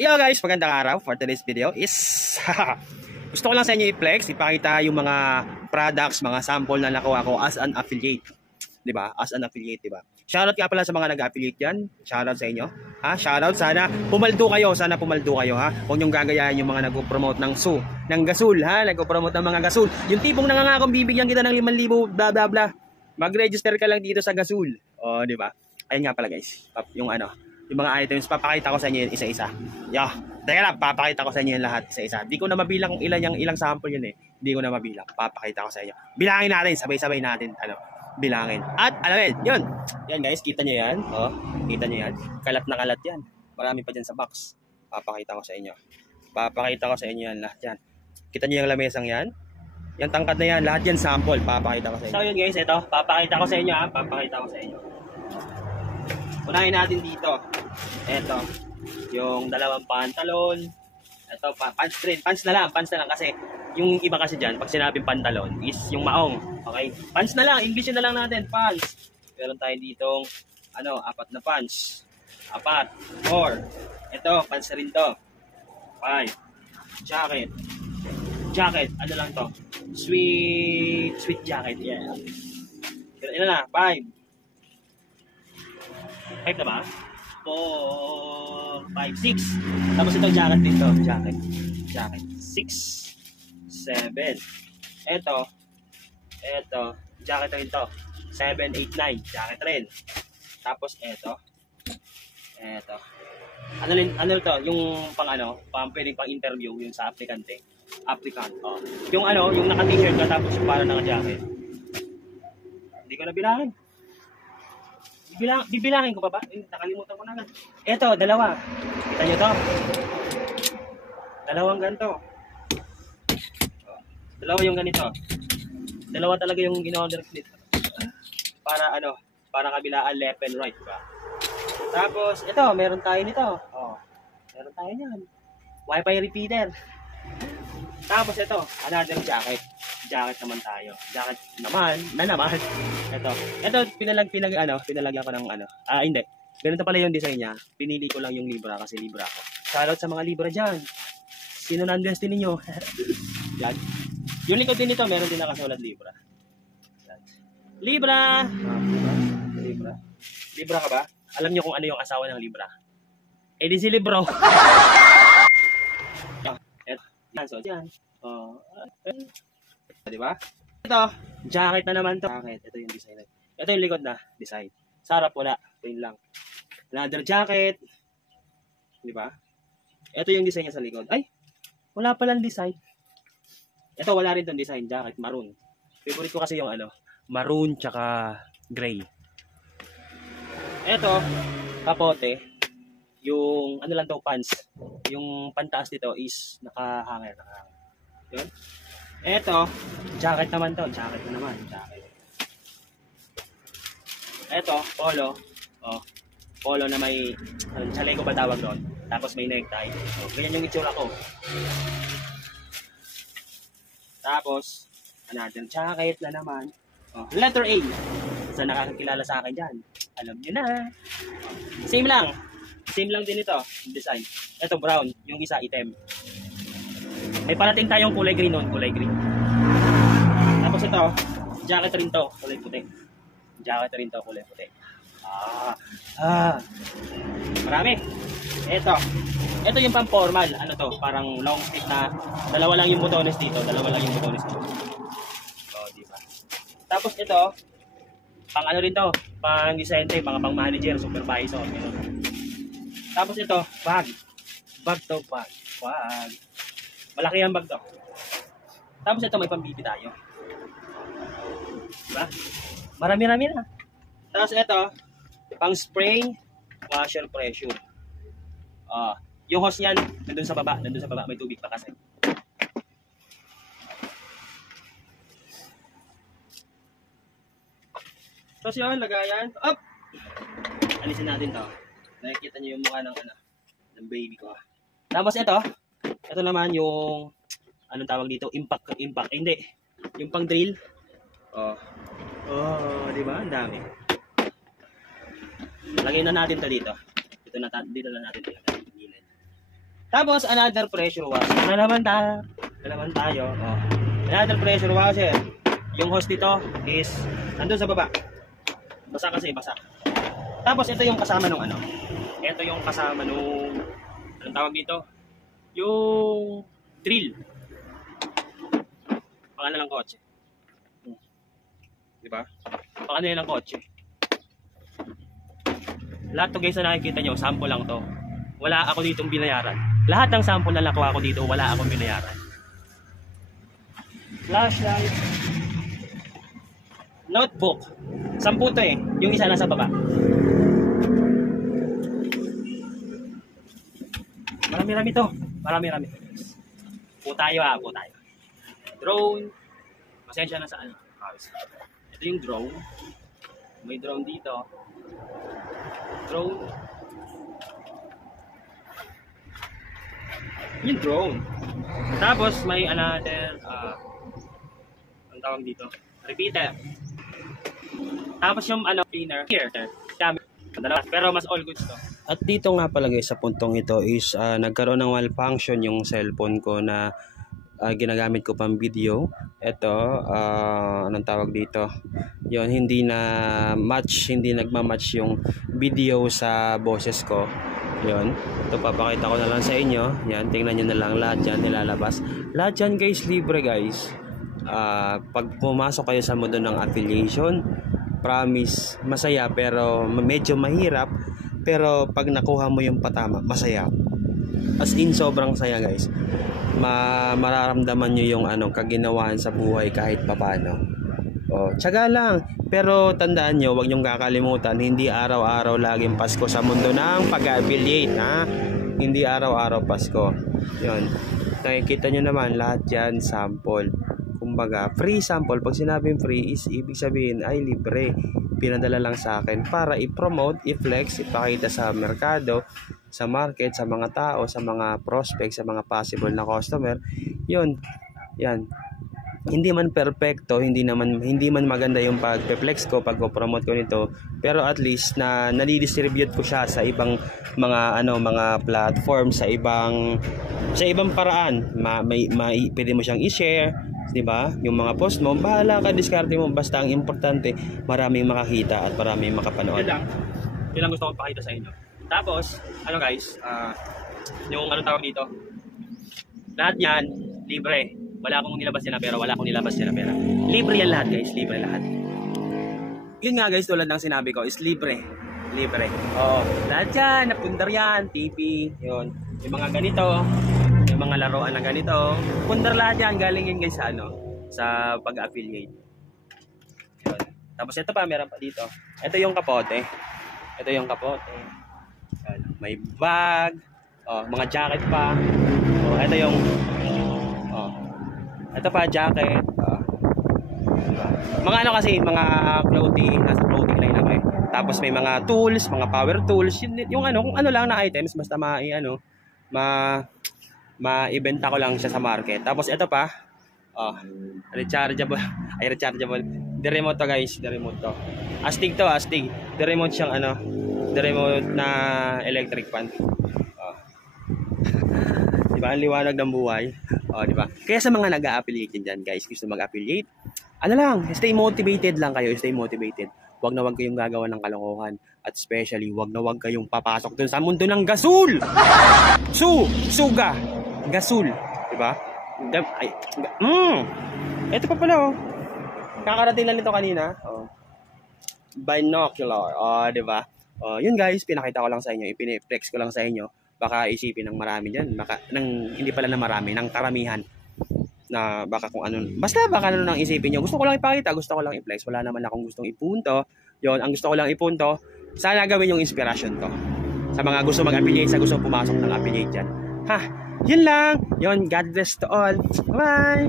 Yo guys, magandang araw. For today's video is gusto ko lang sa inyo i-flex, ipakita yung mga products, mga sample na nakuha ko as an affiliate. 'Di ba? As an affiliate, 'di ba? Shoutout nga pala sa mga nag-affiliate diyan. Shoutout sa inyo. Ha? Shoutout, sana pumaldo kayo, ha. Huwag niyong gagayahin yung mga nagpo-promote ng ng gasol, ha? Nagpo-promote ng mga gasol. Yung tipong nangangakong bibigyan kita ng 5,000 bla bla bla. Mag-register ka lang dito sa gasol. Oh, 'di ba? Ayun nga pala guys. Yung mga items, papakita ko sa inyo isa-isa. Teka lang, papakita ko sa inyo yung lahat isa-isa. Hindi ko na mabilang kung ilang sample yun eh. Hindi ko na mabilang. Papakita ko sa inyo. Bilangin natin, sabay-sabay natin. Bilangin. At alamin, yun. Yan guys, kita nyo yan. Oh, kita nyo yan. Kalat na kalat yan. Marami pa dyan sa box. Papakita ko sa inyo. Papakita ko sa inyo yan lahat yan. Kita nyo yung lamesang yan. Yung tangkad na yan, lahat yan sample. Papakita ko sa inyo. So yun guys, ito. Papakita ko sa inyo ha. Papakita ko sa inyo. Unahin natin dito. Ito, yung dalawang pantalon. Ito, pants na lang kasi yung iba kasi dyan, pag sinabing pantalon is yung maong. Okay? Pants na lang, English na lang natin, pants. Meron tayo ditong, 4 na pants. 4. Ito, pants na rin to. 5. Jacket, ano lang to? Sweet jacket, yeah. Ilan na? 5. 5 na ba? 4, 5, 6. Tapos itong jacket dito. Jacket. 6, 7. Ito. Jacket rin to. 7, 8, 9. Jacket rin. Tapos ito. Ano to? Yung pwedeng pang interview yung sa applicant. Oh. Yung naka-t-shirt ka tapos yung parang naka-jacket. Hindi ko na bilangin. Bibilangin ko pa ba? Nakalimutan ko na agad. Ito, 2. Kita nyo to? 2 ganito. 2 yung ganito. 2 talaga yung in-order ko dito. Para kabilaan left and right. Diba? Tapos, ito, meron tayo nito. Oh, meron tayo niyan. Wi-Fi repeater. Tapos ito, another jacket. Jacket naman tayo. Jacket naman. Ito pinalagyan ko ng hindi. Ganito pala yung design niya. Pinili ko lang yung Libra kasi Libra ako. Shoutout sa mga Libra dyan. Sino nandestin ninyo? Yan. Yung likod din nito, meron din nakasulat Libra. Yan. Libra! Libra ka ba? Alam niyo kung ano yung asawa ng Libra? Eh di si Libro. So, yan. Diba? Ito, jacket na naman to. Jacket. Ito yung design. Ito yung likod na design. Sa harap wala. Ito yun lang. Another jacket. Diba? Ito yung design niya sa likod. Ay! Wala palang design. Ito wala rin tong design. Jacket. Maroon. Favorite ko kasi yung maroon tsaka gray. Ito, kapote. Yung lang to, pants. Yung pantaas dito is naka-hanger. Yun. Eto, jacket naman to. Jacket. Eto, polo. Oh, polo na may, chaleco ba tawag doon? Tapos may necktie. So, ganyan yung itsura ko. Tapos, another jacket na naman. Oh, letter A. Sa nakakakilala sa akin dyan. Alam nyo na. Same lang din ito, design. Ito brown, yung isa item. May parating tayong kulay green noon, kulay green. Tapos ito, jacket rin to, kulay puti. Kulay puti. Marami. Ito yung pang formal, parang long stick na dalawa lang yung botones dito. Oh, di ba? Tapos ito, pang rin to, pang design pang manager, supervisor, gano'n. Tapos ito, bag. Bag. Malaki ang bag to. Tapos ito, may pambibi tayo. Diba? Marami-rami na. Tapos ito, pang spray, washer pressure. Yung hose niyan, nandun sa baba. May tubig pa kasi. Tapos yun, lagayan. Up! Alisin natin to. Nakikita niyo yung mukha ng baby ko. Tapos ito naman yung tawag dito, impact. Hindi. Yung pang drill. Di ba? Ang dami. Lagay na natin to dito. Dito na natin ilagay. Tapos, another pressure washer. Na naman tayo. Oh. Another pressure washer. Yung hose nito is nandun sa baba. Basa kasi, basa. Tapos, ito yung kasama nung ano. Ito yung kasama nung, anong tawag dito? Yung drill. Pang ano lang kotse. Diba? Pang ano lang kotse. Lahat to guys na nakikita nyo, sample lang to. Wala ako ditong binayaran. Lahat ng sample na nakuha ko dito, wala akong binayaran. Flashlight. Notebook. 10 to eh. Yung isa nasa baba. Marami-rami to. Marami-rami. Po tayo. Drone. Pasensya na sa ano. Ito yung drone. May drone dito. Drone. Yung drone. Tapos may another ang tawag dito, repeater. Tapos yung ano, cleaner here. Pero mas all goods to. At dito nga pala guys, sa puntong ito is nagkaroon ng malfunction yung cellphone ko na ginagamit ko pang video. Ito, anong tawag dito? Yon, hindi nagma-match yung video sa boses ko. Yon, ito papakita ko na lang sa inyo. Yan, tingnan nyo na lang, lahat yan nilalabas. Lahat yan guys, libre guys. Pag pumasok kayo sa mundo ng affiliation, promise, masaya pero medyo mahirap. Pero pag nakuha mo yung patama, masaya. As in, sobrang saya guys. Mararamdaman nyo yung kaginawaan sa buhay kahit papano. Tiyaga lang. Pero tandaan nyo, huwag nyong kakalimutan, hindi araw-araw laging Pasko sa mundo ng pag-affiliate, ha? Hindi araw-araw Pasko. Yun. Nakikita nyo naman, lahat yan sample. Kumbaga, free sample. Pag sinabing free is ibig sabihin ay libre. Pinadala lang sa akin para i-promote, i-flex, ipakita sa merkado, sa market, sa mga tao, sa mga prospect, sa mga possible na customer. Yun. Yan. Hindi man perfecto, hindi man maganda yung pag-flex ko, pag-promote ko nito, pero at least na nadi-distribute ko siya sa ibang mga platform, sa ibang paraan. Pwede mo siyang i-share, 'di ba? Yung mga post mo, bahala ka, diskarte mo, basta ang importante maraming makakita at maraming makapanood. Yan lang gusto kong pakita sa inyo. Tapos, guys, yung tawag dito, lahat yan libre. Wala akong nilabas na pera, Libre yan lahat guys, libre lahat. Yun nga guys, tulad ng sinabi ko, is libre. Lahat yan, napundar yan, TV, yun. Yung mga ganito, yung mga laruan na ganito, pundar lahat yan, galing yun guys sa pag-affiliate. Yun. Tapos ito pa, meron pa dito. Ito yung kapote. Yun. May bag, mga jacket pa. Ito yung ito pa, jacket. Mga kasi, mga clothing, nasa clothing line ako eh. Tapos may mga tools, mga power tools, yung kung ano lang na items, basta ma-ibenta ko lang siya sa market. Tapos ito pa, rechargeable. The remote to guys, the remote to. Astig. The remote siyang the remote na electric fan. Diba? Ang liwanag ng buhay. Diba? Kaya sa mga nag-a-affiliate dyan guys, gusto mag-affiliate, stay motivated lang kayo, Huwag na huwag kayong gagawa ng kalokohan. At especially, huwag na huwag kayong papasok dun sa mundo ng gasul! Suga! Gasul! Diba? Ito pa pala kakarating lang nito kanina. Binocular. Diba? Yun guys, pinakita ko lang sa inyo, ipine-flex ko lang sa inyo. Baka isipin ng marami dyan, hindi pala na marami, ng karamihan, na baka kung ano, basta baka nang isipin nyo, gusto ko lang ipakita, gusto ko lang i-flex, wala naman akong gustong ipunto. Yon, ang gusto ko lang ipunto, sana gawin yung inspiration to sa mga gusto mag-affiliate, sa gusto pumasok ng affiliate dyan. Yun lang, yon, God bless to all, bye!